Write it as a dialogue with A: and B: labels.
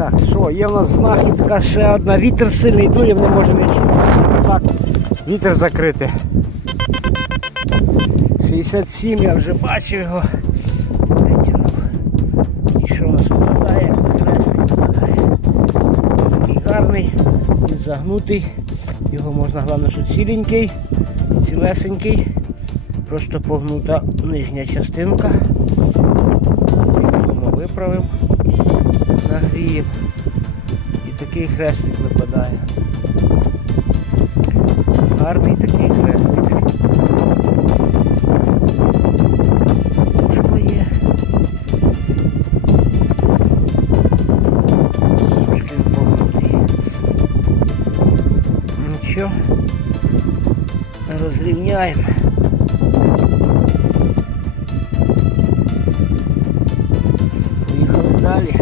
A: Так, що, є в нас знахідка ще одна. Вітер сильний дує, не може можемо так вітер закрити. 67 я вже бачив його. Витягнув. І що у нас випадає? Хрестик випадає. Такий гарний, він загнутий. Його можна головне, що ціленький, цілесенький. Просто погнута нижня частинка хрестиків. І такий хрестик випадає. Гарний такий хрестик. Що є? Трошки повністю. Ну що, розрівняємо. Поїхали далі.